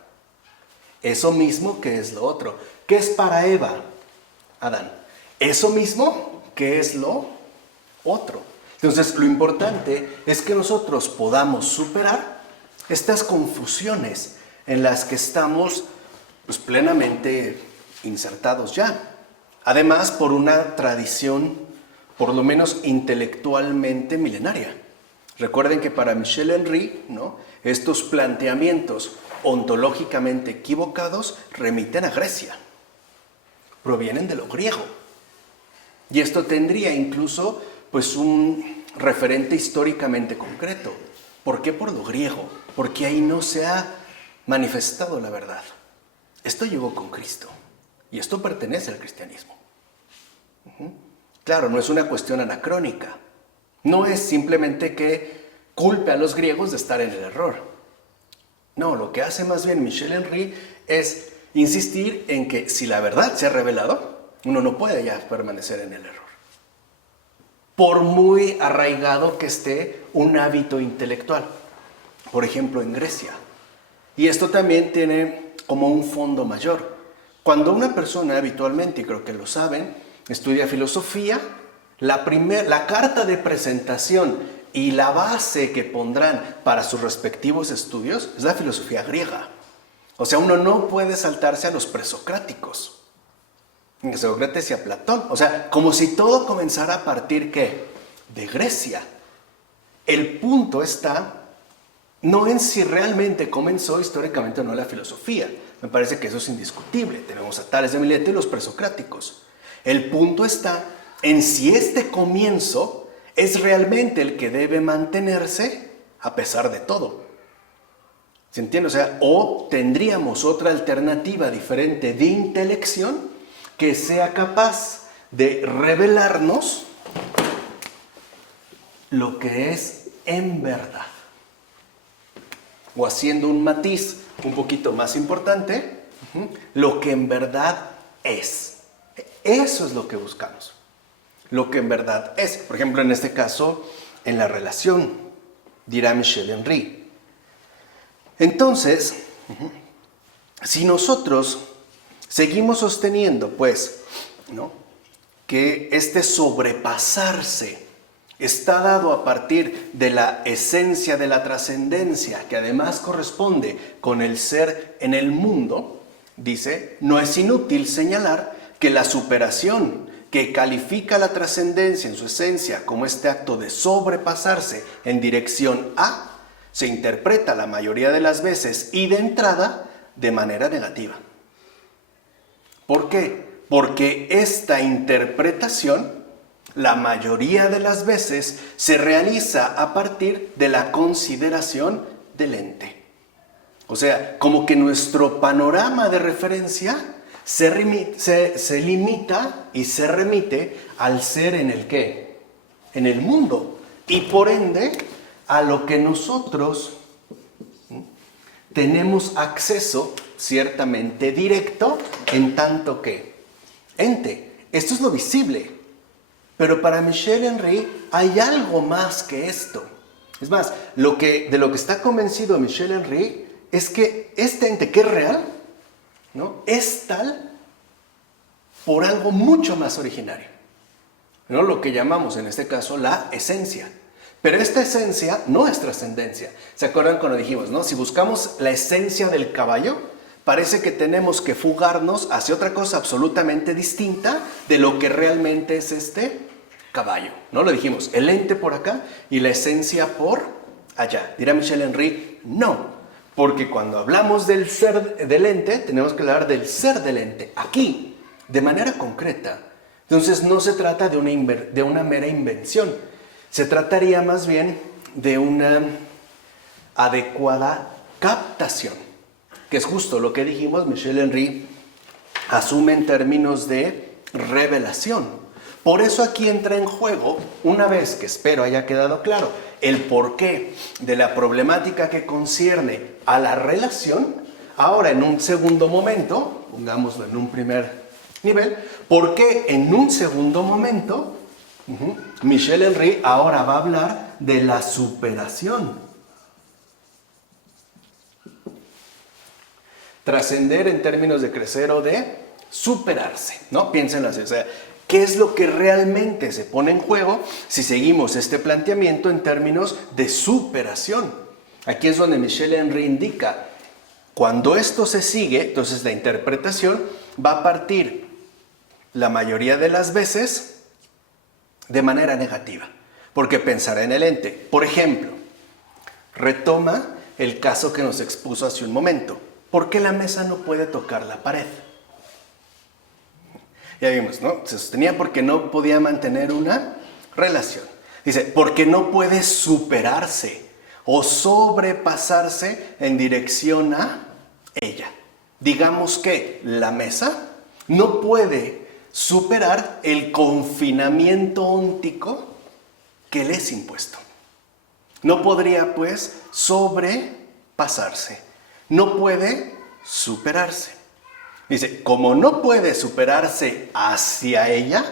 Eso mismo que es lo otro. ¿Qué es para Eva? Adán. Eso mismo que es lo otro. Entonces, lo importante es que nosotros podamos superar estas confusiones en las que estamos pues, plenamente insertados ya. Además, por una tradición, por lo menos intelectualmente milenaria. Recuerden que para Michel Henry, ¿no?, estos planteamientos ontológicamente equivocados remiten a Grecia. Provienen de lo griego. Y esto tendría incluso pues, un referente históricamente concreto. ¿Por qué por lo griego? Porque ahí no se ha manifestado la verdad. Esto llegó con Cristo. Y esto pertenece al cristianismo. Claro, no es una cuestión anacrónica. No es simplemente que culpe a los griegos de estar en el error. No, lo que hace más bien Michel Henry es insistir en que si la verdad se ha revelado, uno no puede ya permanecer en el error. Por muy arraigado que esté un hábito intelectual. Por ejemplo, en Grecia. Y esto también tiene como un fondo mayor. Cuando una persona habitualmente, y creo que lo saben, estudia filosofía, la carta de presentación y la base que pondrán para sus respectivos estudios es la filosofía griega. O sea, uno no puede saltarse a los presocráticos. En Sócrates y a Platón. O sea, como si todo comenzara a partir, ¿qué? De Grecia. El punto está no en si realmente comenzó históricamente o no la filosofía. Me parece que eso es indiscutible. Tenemos a Tales de Mileto y los presocráticos. El punto está en si este comienzo es realmente el que debe mantenerse a pesar de todo. ¿Se entiende? O sea, o tendríamos otra alternativa diferente de intelección que sea capaz de revelarnos lo que es en verdad. O haciendo un matiz un poquito más importante, lo que en verdad es. Eso es lo que buscamos. Lo que en verdad es. Por ejemplo, en este caso, en la relación, dirá Michel Henry. Entonces, si nosotros seguimos sosteniendo, pues, ¿no?, que este sobrepasarse está dado a partir de la esencia de la trascendencia, que además corresponde con el ser en el mundo, dice, no es inútil señalar que la superación que califica la trascendencia en su esencia como este acto de sobrepasarse en dirección a, se interpreta la mayoría de las veces y de entrada de manera negativa. ¿Por qué? Porque esta interpretación, la mayoría de las veces, se realiza a partir de la consideración del ente. O sea, como que nuestro panorama de referencia se limita y se remite al ser en el ¿qué? En el mundo. Y por ende, a lo que nosotros tenemos acceso ciertamente directo en tanto que ente. Esto es lo visible. Pero para Michel Henry hay algo más que esto. Es más, de lo que está convencido Michel Henry es que este ente que es real, ¿no?, es tal por algo mucho más originario, ¿no?, lo que llamamos en este caso la esencia. Pero esta esencia no es trascendencia. ¿Se acuerdan cuando dijimos, no? Si buscamos la esencia del caballo, parece que tenemos que fugarnos hacia otra cosa absolutamente distinta de lo que realmente es este caballo, ¿no? Lo dijimos, el ente por acá y la esencia por allá. Dirá Michel Henry, no, porque cuando hablamos del ser del ente, tenemos que hablar del ser del ente, aquí, de manera concreta. Entonces no se trata de una mera invención, se trataría más bien de una adecuada captación, que es justo lo que dijimos. Michel Henry asume en términos de revelación. Por eso aquí entra en juego, una vez que espero haya quedado claro, el porqué de la problemática que concierne a la relación. Ahora, en un segundo momento, pongámoslo en un primer nivel, ¿por qué en un segundo momento Michel Henry ahora va a hablar de la superación? Trascender en términos de crecer o de superarse, ¿no? Piénsenlo así, o sea, ¿qué es lo que realmente se pone en juego si seguimos este planteamiento en términos de superación? Aquí es donde Michel Henry indica Cuando esto se sigue, entonces la interpretación va a partir la mayoría de las veces de manera negativa, porque pensará en el ente. Por ejemplo, retoma el caso que nos expuso hace un momento. ¿Por qué la mesa no puede tocar la pared? Ya vimos, ¿no? Se sostenía porque no podía mantener una relación. Dice, porque no puede superarse o sobrepasarse en dirección a ella. Digamos que la mesa no puede superar el confinamiento óntico que le es impuesto. No podría, pues, sobrepasarse. No puede superarse. Dice, como no puede superarse hacia ella,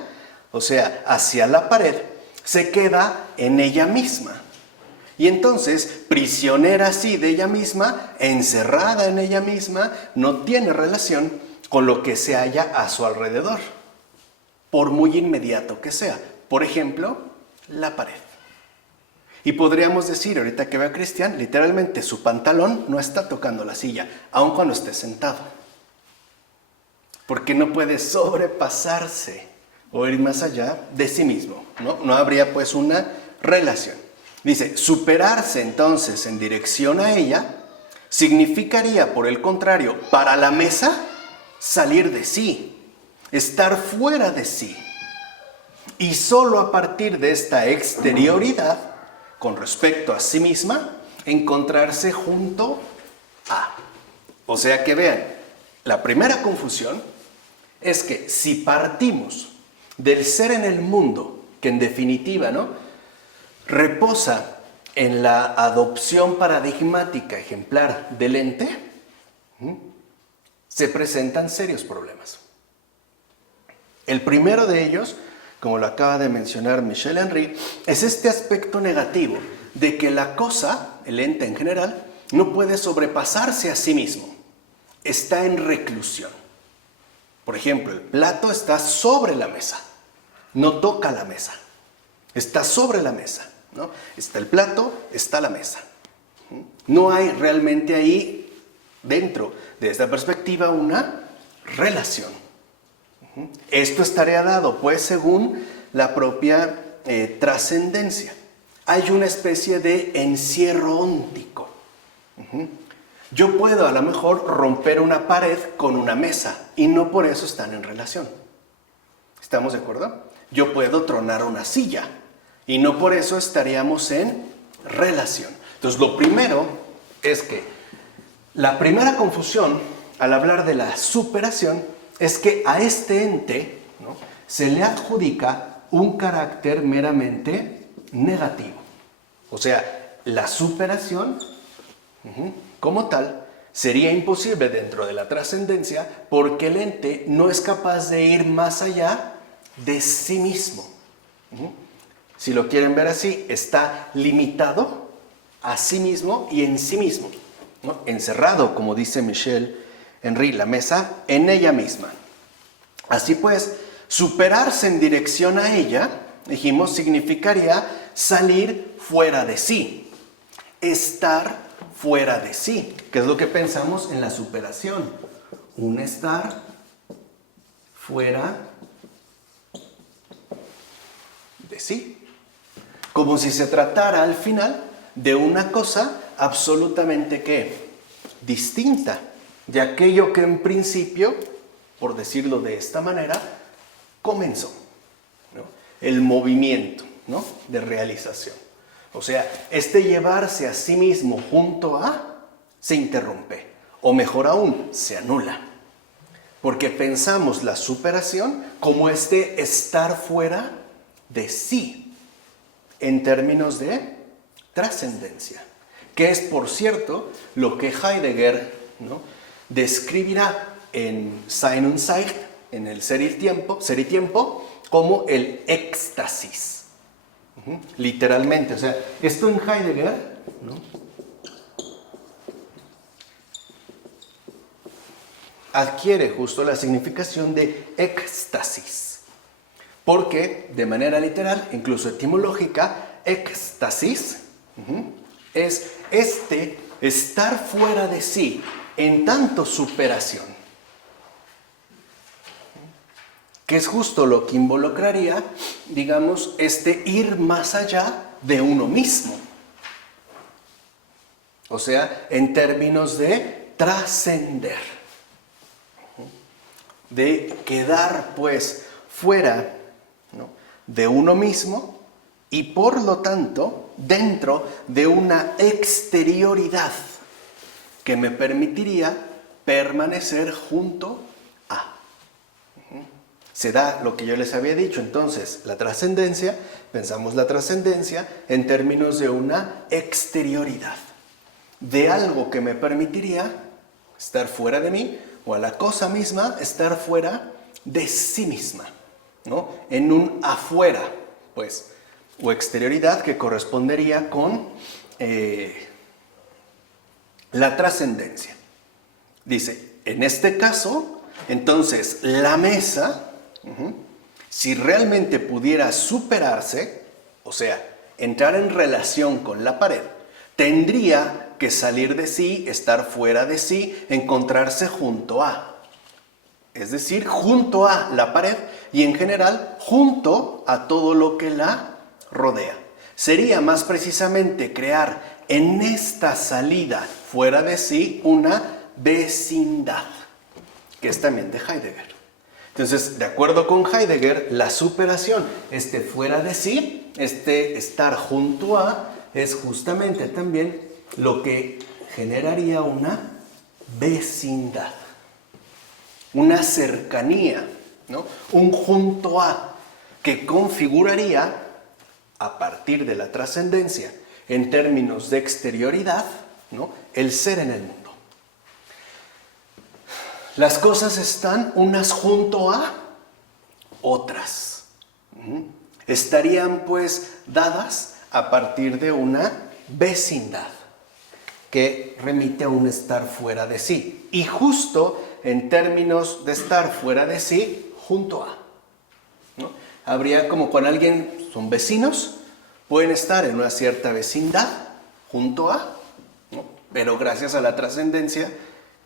o sea, hacia la pared, se queda en ella misma. Y entonces, prisionera así de ella misma, encerrada en ella misma, no tiene relación con lo que se halla a su alrededor, por muy inmediato que sea. Por ejemplo, la pared. Y podríamos decir, ahorita que veo a Cristian, literalmente su pantalón no está tocando la silla, aun cuando esté sentado. Porque no puede sobrepasarse o ir más allá de sí mismo, ¿no? No habría pues una relación. Dice, superarse entonces en dirección a ella significaría, por el contrario, para la mesa, salir de sí, estar fuera de sí. Y solo a partir de esta exterioridad, con respecto a sí misma, encontrarse junto a. O sea que vean, la primera confusión es que si partimos del ser en el mundo, que en definitiva, ¿no?, reposa en la adopción paradigmática ejemplar del ente, se presentan serios problemas. El primero de ellos, como lo acaba de mencionar Michel Henry, es este aspecto negativo de que la cosa, el ente en general, no puede sobrepasarse a sí mismo. Está en reclusión. Por ejemplo, el plato está sobre la mesa, no toca la mesa, está sobre la mesa, ¿no? Está el plato, está la mesa. No hay realmente ahí, dentro de esta perspectiva, una relación. Esto estaría dado, pues, según la propia trascendencia. Hay una especie de encierro óntico. Yo puedo a lo mejor romper una pared con una mesa y no por eso están en relación. ¿Estamos de acuerdo? Yo puedo tronar una silla y no por eso estaríamos en relación. Entonces, lo primero es que la primera confusión al hablar de la superación es que a este ente, ¿no?, se le adjudica un carácter meramente negativo. O sea, la superación, como tal, sería imposible dentro de la trascendencia porque el ente no es capaz de ir más allá de sí mismo. Si lo quieren ver así, está limitado a sí mismo y en sí mismo, ¿no? Encerrado, como dice Michel Henry, la mesa en ella misma. Así pues, superarse en dirección a ella, dijimos, significaría salir fuera de sí, estar fuera de sí, que es lo que pensamos en la superación. Un estar fuera de sí. Como si se tratara al final de una cosa absolutamente ¿qué? Distinta de aquello que en principio, por decirlo de esta manera, comenzó, ¿no? El movimiento, ¿no?, de realización. O sea, este llevarse a sí mismo junto a se interrumpe, o mejor aún, se anula. Porque pensamos la superación como este estar fuera de sí, en términos de trascendencia, que es, por cierto, lo que Heidegger, ¿no?, describirá en Sein und Zeit, en el Ser y Tiempo, como el éxtasis. Literalmente, o sea, esto en Heidegger, ¿no?, adquiere justo la significación de éxtasis, porque de manera literal, incluso etimológica, éxtasis es este estar fuera de sí en tanto superación, que es justo lo que involucraría, digamos, ir más allá de uno mismo. O sea, en términos de trascender, de quedar pues fuera, ¿no?, de uno mismo y por lo tanto dentro de una exterioridad que me permitiría permanecer junto a. Se da lo que yo les había dicho, entonces la trascendencia, pensamos la trascendencia en términos de una exterioridad, de algo que me permitiría estar fuera de mí, o a la cosa misma estar fuera de sí misma, ¿no? En un afuera, pues, o exterioridad que correspondería con la trascendencia. Dice, en este caso, entonces, la mesa, si realmente pudiera superarse, o sea, entrar en relación con la pared, tendría que salir de sí, estar fuera de sí, encontrarse junto a. Es decir, junto a la pared y en general junto a todo lo que la rodea. Sería más precisamente crear en esta salida fuera de sí una vecindad, que es también de Heidegger. Entonces, de acuerdo con Heidegger, la superación, fuera de sí, estar junto a, es justamente también lo que generaría una vecindad, una cercanía, ¿no?, un junto a, que configuraría, a partir de la trascendencia, en términos de exterioridad, ¿no?, el ser en el mundo. Las cosas están unas junto a otras. Estarían pues dadas a partir de una vecindad que remite a un estar fuera de sí. Y justo en términos de estar fuera de sí, junto a, ¿no? Habría como cuando alguien son vecinos, pueden estar en una cierta vecindad, junto a, ¿no?, pero gracias a la trascendencia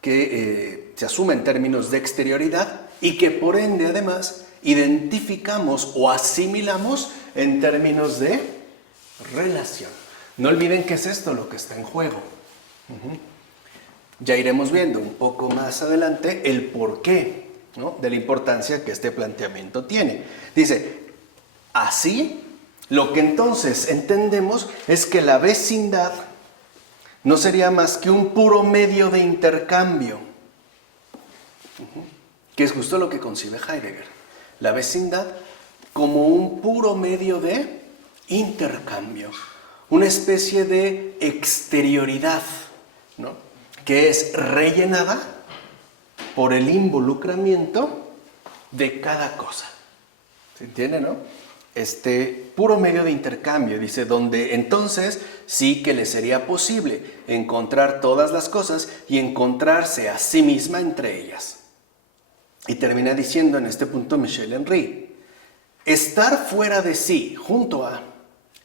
que se asume en términos de exterioridad y que por ende además identificamos o asimilamos en términos de relación. No olviden que es esto lo que está en juego. Ya iremos viendo un poco más adelante el porqué, ¿no?, de la importancia que este planteamiento tiene. Dice, así, lo que entonces entendemos es que la vecindad no sería más que un puro medio de intercambio, que es justo lo que concibe Heidegger. La vecindad como un puro medio de intercambio, una especie de exterioridad, ¿no?, que es rellenada por el involucramiento de cada cosa. ¿Se entiende, no? Puro medio de intercambio, dice, donde entonces sí que le sería posible encontrar todas las cosas y encontrarse a sí misma entre ellas. Y termina diciendo en este punto Michel Henry, estar fuera de sí, junto a,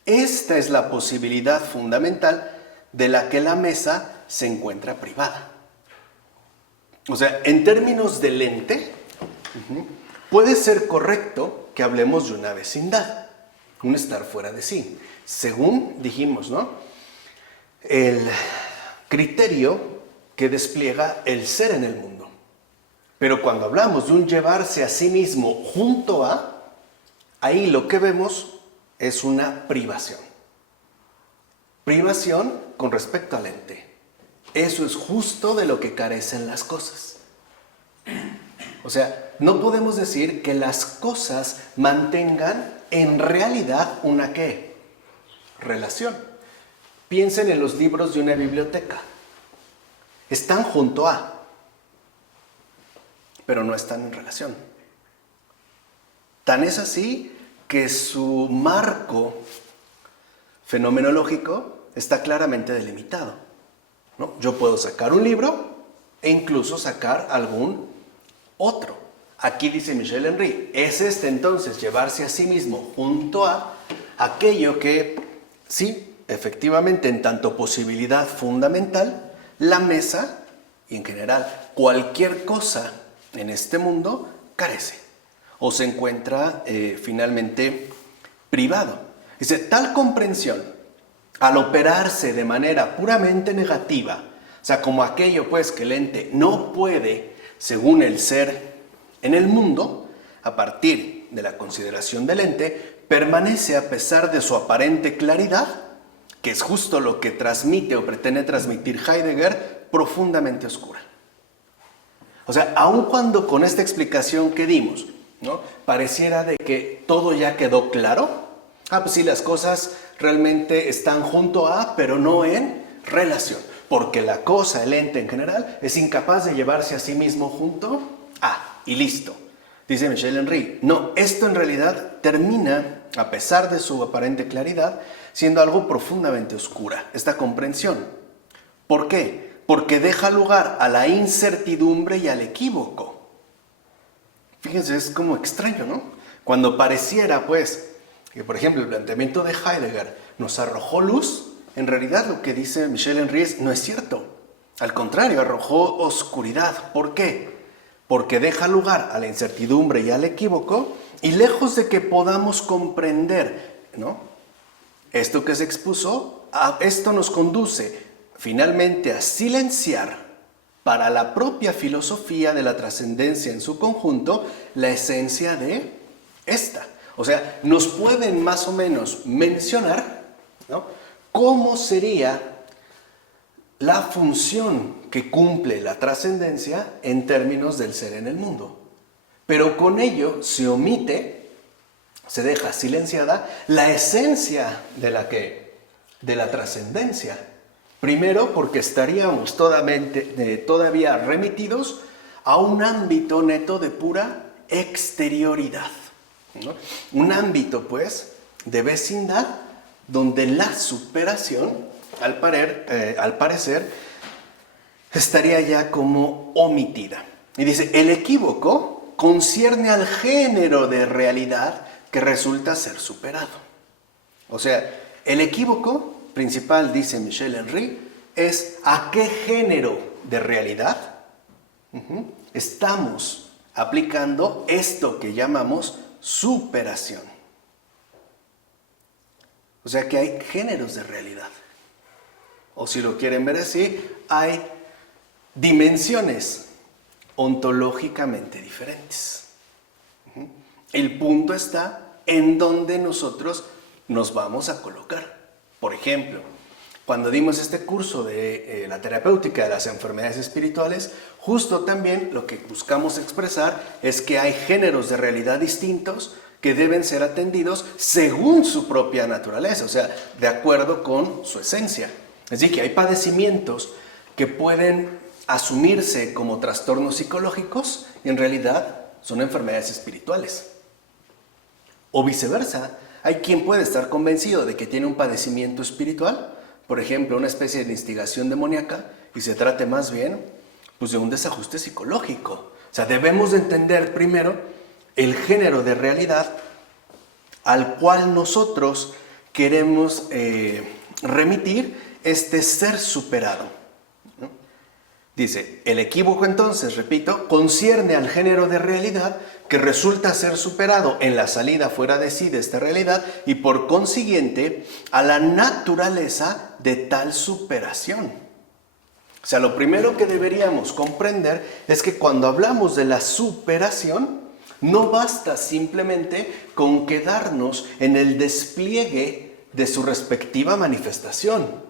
esta es la posibilidad fundamental de la que la mesa se encuentra privada. O sea, en términos del ente, puede ser correcto que hablemos de una vecindad, un estar fuera de sí, según dijimos, ¿no?, el criterio que despliega el ser en el mundo. Pero cuando hablamos de un llevarse a sí mismo junto a, ahí lo que vemos es una privación. Privación con respecto al ente. Eso es justo de lo que carecen las cosas. O sea, no podemos decir que las cosas mantengan en realidad una ¿qué? Relación. Piensen en los libros de una biblioteca. Están junto a, pero no están en relación. Tan es así que su marco fenomenológico está claramente delimitado, ¿no? Yo puedo sacar un libro e incluso sacar algún otro. Aquí dice Michel Henry, es entonces llevarse a sí mismo junto a aquello que sí efectivamente, en tanto posibilidad fundamental, la mesa y en general cualquier cosa en este mundo carece o se encuentra finalmente privado. Dice, tal comprensión, al operarse de manera puramente negativa, o sea, como aquello pues que el ente no puede, según el ser en el mundo, a partir de la consideración del ente, permanece a pesar de su aparente claridad, que es justo lo que transmite o pretende transmitir Heidegger, profundamente oscura. O sea, aun cuando con esta explicación que dimos, ¿no?, pareciera de que todo ya quedó claro, pues sí, las cosas realmente están junto a, pero no en relación, porque la cosa, el ente en general, es incapaz de llevarse a sí mismo junto a, y listo. Dice Michel Henry, no, esto en realidad termina, a pesar de su aparente claridad, siendo algo profundamente oscura, esta comprensión. ¿Por qué? Porque deja lugar a la incertidumbre y al equívoco. Fíjense, es como extraño, ¿no? Cuando pareciera, pues, que por ejemplo el planteamiento de Heidegger nos arrojó luz, en realidad lo que dice Michel Henry no es cierto. Al contrario, arrojó oscuridad. ¿Por qué? Porque deja lugar a la incertidumbre y al equívoco, y lejos de que podamos comprender, ¿no?, esto que se expuso, esto nos conduce finalmente a silenciar para la propia filosofía de la trascendencia en su conjunto la esencia de esta. O sea, nos pueden más o menos mencionar, ¿no?, cómo sería la función que cumple la trascendencia en términos del ser en el mundo. Pero con ello se omite, se deja silenciada la esencia de la trascendencia. Primero, porque estaríamos todavía remitidos a un ámbito neto de pura exterioridad, ¿no? Un ámbito, pues, de vecindad donde la superación, al parecer, estaría ya como omitida. Y dice, el equívoco concierne al género de realidad que resulta ser superado. O sea, el equívoco principal, dice Michel Henry, es a qué género de realidad estamos aplicando esto que llamamos superación. O sea que hay géneros de realidad. O si lo quieren ver así, hay dimensiones ontológicamente diferentes. El punto está en donde nosotros nos vamos a colocar. Por ejemplo, cuando dimos este curso de la terapéutica de las enfermedades espirituales, justo también lo que buscamos expresar es que hay géneros de realidad distintos que deben ser atendidos según su propia naturaleza, o sea, de acuerdo con su esencia. Es decir, que hay padecimientos que pueden asumirse como trastornos psicológicos y en realidad son enfermedades espirituales. O viceversa, hay quien puede estar convencido de que tiene un padecimiento espiritual, por ejemplo, una especie de instigación demoníaca, y se trate más bien pues, de un desajuste psicológico. O sea, debemos de entender primero el género de realidad al cual nosotros queremos remitir este ser superado, ¿no? Dice, el equívoco entonces, repito, concierne al género de realidad que resulta ser superado en la salida fuera de sí de esta realidad y por consiguiente a la naturaleza de tal superación. O sea, lo primero que deberíamos comprender es que cuando hablamos de la superación, no basta simplemente con quedarnos en el despliegue de su respectiva manifestación,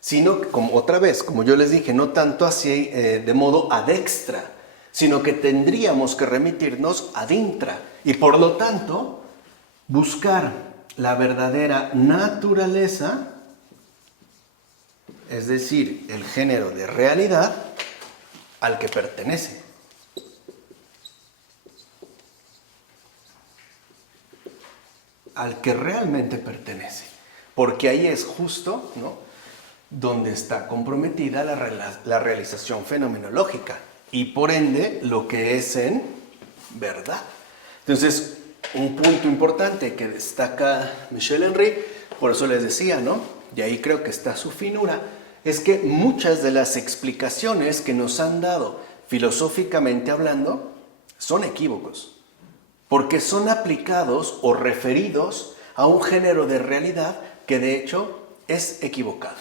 sino, otra vez, como yo les dije, no tanto así de modo ad extra, sino que tendríamos que remitirnos ad intra y por lo tanto buscar la verdadera naturaleza, es decir, el género de realidad al que pertenece. Al que realmente pertenece, porque ahí es justo, ¿no?, donde está comprometida la realización fenomenológica y por ende lo que es en verdad. Entonces, un punto importante que destaca Michel Henry, por eso les decía, ¿no?, y ahí creo que está su finura, es que muchas de las explicaciones que nos han dado filosóficamente hablando son equívocos, porque son aplicados o referidos a un género de realidad que de hecho es equivocado.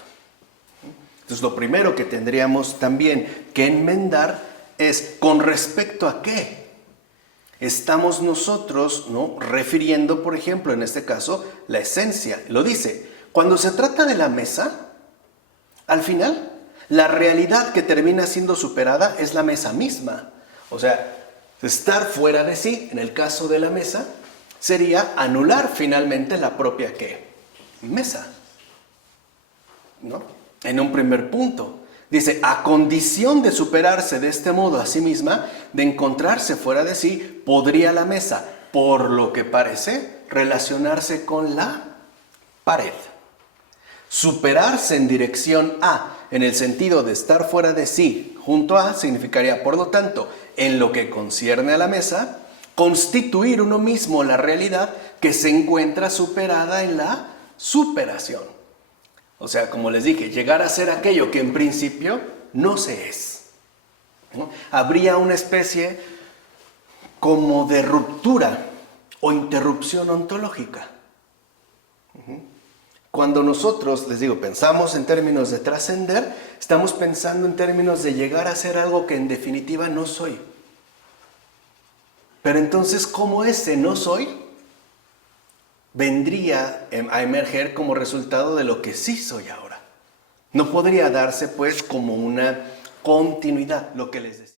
Entonces lo primero que tendríamos también que enmendar es con respecto a qué estamos nosotros, ¿no?, refiriendo, por ejemplo, en este caso, la esencia. Lo dice, cuando se trata de la mesa, al final, la realidad que termina siendo superada es la mesa misma. O sea, estar fuera de sí, en el caso de la mesa, sería anular finalmente la propia ¿qué? Mesa, ¿no? En un primer punto. Dice, a condición de superarse de este modo a sí misma, de encontrarse fuera de sí, podría la mesa, por lo que parece, relacionarse con la pared. Superarse en dirección a, en el sentido de estar fuera de sí, junto a, significaría, por lo tanto, en lo que concierne a la mesa, constituir uno mismo la realidad que se encuentra superada en la superación. O sea, como les dije, llegar a ser aquello que en principio no se es, ¿no? Habría una especie como de ruptura o interrupción ontológica. Cuando nosotros, les digo, pensamos en términos de trascender, estamos pensando en términos de llegar a ser algo que en definitiva no soy. Pero entonces, ¿cómo ese no soy vendría a emerger como resultado de lo que sí soy ahora? No podría darse pues como una continuidad, lo que les decía.